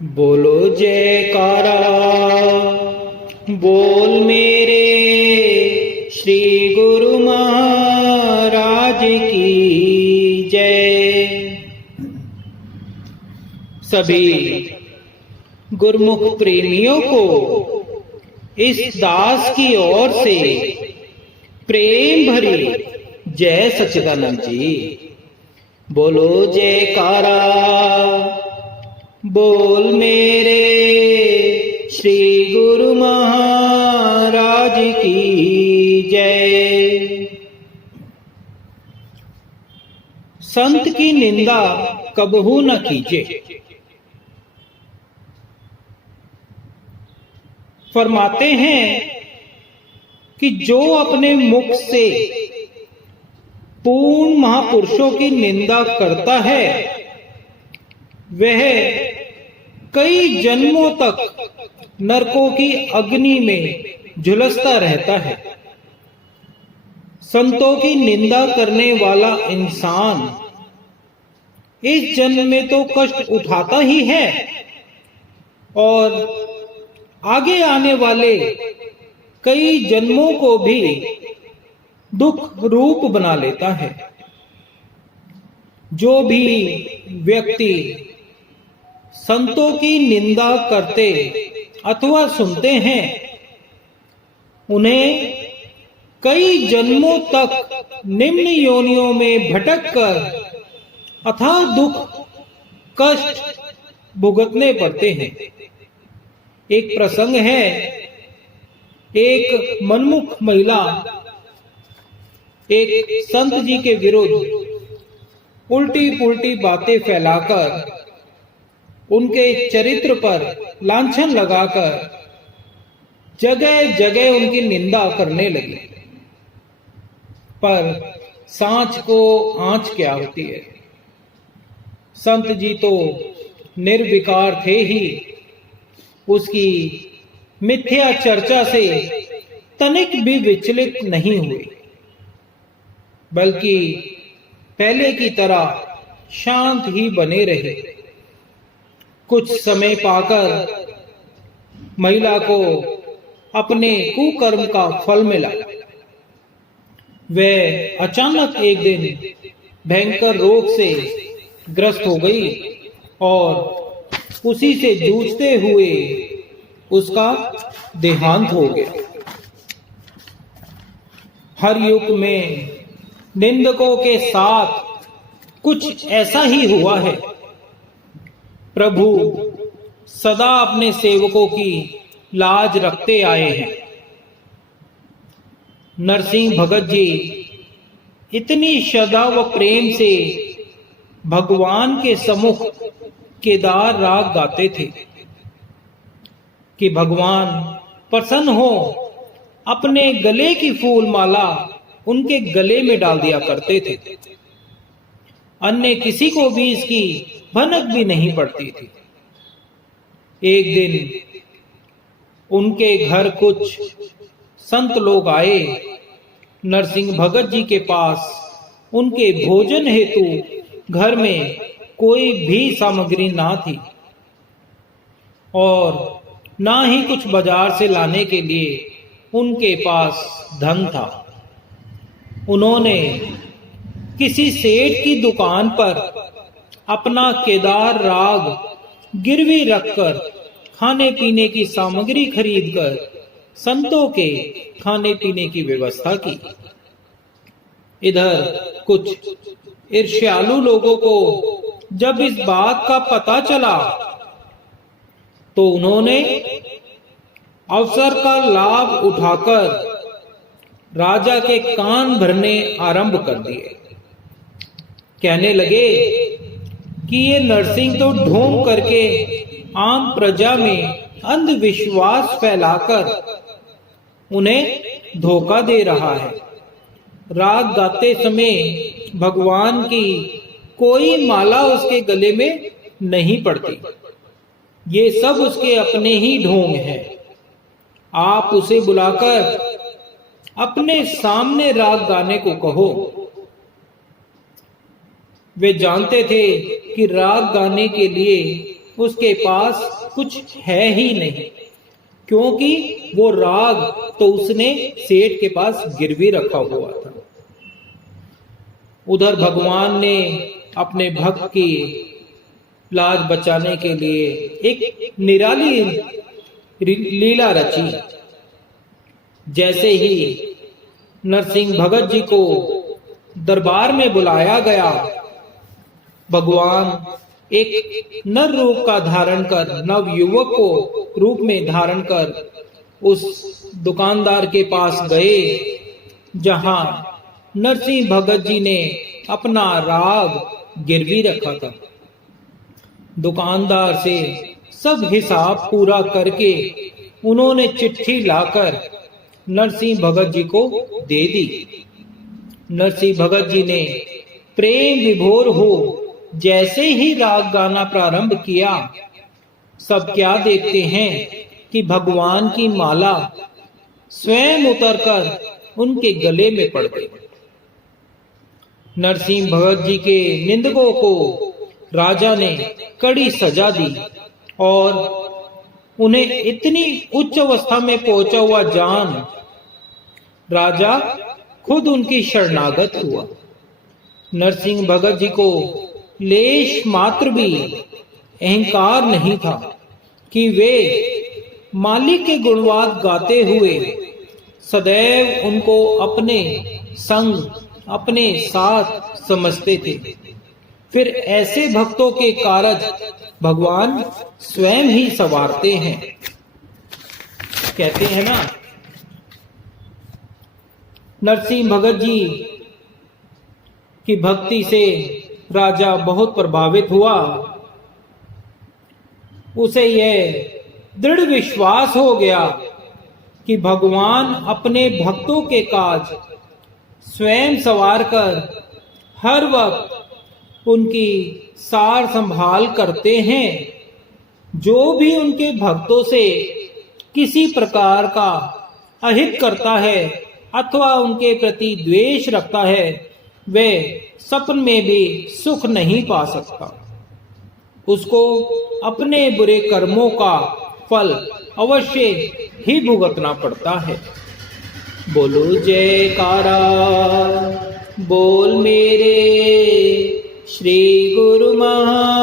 बोलो जयकारा, बोल मेरे श्री गुरु महाराज की जय। सभी गुरमुख प्रेमियों को इस दास की ओर से प्रेम भरी जय सच्चिदानंद जी। बोलो जयकारा, बोल मेरे श्री गुरु महाराज की जय। संत की निंदा कबहू न कीजिए। फरमाते हैं कि जो अपने मुख से पूर्ण महापुरुषों की निंदा करता है वह कई जन्मों तक नरकों की अग्नि में झुलसता रहता है। संतों की निंदा करने वाला इंसान इस जन्म में तो कष्ट उठाता ही है और आगे आने वाले कई जन्मों को भी दुख रूप बना लेता है। जो भी व्यक्ति संतों की निंदा करते अथवा सुनते हैं उन्हें कई जन्मों तक निम्न योनियों में भटक कर अथाह दुख कष्ट भुगतने पड़ते हैं। एक प्रसंग है, एक मनमुख महिला एक संत जी के विरुद्ध उल्टी पुल्टी बातें फैलाकर उनके चरित्र पर लांछन लगाकर जगह जगह उनकी निंदा करने लगी। पर सांच को आंच क्या होती है। संत जी तो निर्विकार थे ही, उसकी मिथ्या चर्चा से तनिक भी विचलित नहीं हुए, बल्कि पहले की तरह शांत ही बने रहे। कुछ समय पाकर महिला को अपने कुकर्म का फल मिला। वह अचानक एक दिन भयंकर रोग से ग्रस्त हो गई और उसी से जूझते हुए उसका देहांत हो गया। हर युग में निंदकों के साथ कुछ ऐसा ही हुआ है। प्रभु सदा अपने सेवकों की लाज रखते आए हैं। नरसिंह भगत जी इतनी श्रद्धा व प्रेम से भगवान के सम्मुख केदार राग गाते थे कि भगवान प्रसन्न हो अपने गले की फूल माला उनके गले में डाल दिया करते थे। अन्य किसी को भी इसकी भनक भी नहीं पड़ती थी। एक दिन उनके घर कुछ संत लोग आए। नरसिंह भगत जी के पास उनके भोजन हेतु घर में कोई भी सामग्री ना थी और ना ही कुछ बाजार से लाने के लिए उनके पास धन था। उन्होंने किसी सेठ की दुकान पर अपना केदार राग गिरवी रखकर खाने पीने की सामग्री खरीदकर संतों के खाने पीने की व्यवस्था की। इधर कुछ ईर्ष्यालु लोगों को जब इस बात का पता चला तो उन्होंने अवसर का लाभ उठाकर राजा के कान भरने आरंभ कर दिए। कहने लगे कि ये नरसिंह तो ढोंग करके आम प्रजा में अंधविश्वास फैलाकर उन्हें धोखा दे रहा है। राग गाते समय भगवान की कोई माला उसके गले में नहीं पड़ती। ये सब उसके अपने ही ढोंग हैं। आप उसे बुलाकर अपने सामने राग गाने को कहो। वे जानते थे कि राग गाने के लिए उसके पास कुछ है ही नहीं, क्योंकि वो राग तो उसने सेठ के पास गिरवी रखा हुआ था। उधर भगवान ने अपने भक्त की लाज बचाने के लिए एक निराली लीला रची। जैसे ही नरसिंह भगत जी को दरबार में बुलाया गया, भगवान एक नर रूप का धारण कर, नव युवक को रूप में धारण कर उस दुकानदार के पास गए जहां नरसिंह भगत जी ने अपना राग गिरवी रखा था। दुकानदार से सब हिसाब पूरा करके उन्होंने चिट्ठी लाकर नरसिंह भगत जी को दे दी। नरसिंह भगत जी ने प्रेम विभोर हो जैसे ही राग गाना प्रारंभ किया, सब क्या देखते हैं कि भगवान की माला स्वयं उतरकर उनके गले में पड़ गई। नरसिंह भगत जी के निंदकों को राजा ने कड़ी सजा दी और उन्हें इतनी उच्च अवस्था में पहुंचा हुआ जान राजा खुद उनकी शरणागत हुआ। नरसिंह भगत जी को लेश मात्र भी अहंकार नहीं था कि वे मालिक के गुणवाद गाते हुए सदैव उनको अपने संग, अपने साथ समझते थे। फिर ऐसे भक्तों के कारज भगवान स्वयं ही संवारते हैं। कहते हैं ना, नरसिंह भगत जी की भक्ति से राजा बहुत प्रभावित हुआ। उसे यह दृढ़ विश्वास हो गया कि भगवान अपने भक्तों के काज स्वयं संवार कर हर वक्त उनकी सार संभाल करते हैं। जो भी उनके भक्तों से किसी प्रकार का अहित करता है अथवा उनके प्रति द्वेष रखता है, वह सपन में भी सुख नहीं पा सकता। उसको अपने बुरे कर्मों का फल अवश्य ही भुगतना पड़ता है। बोलो जयकारा, बोल मेरे श्री गुरु महा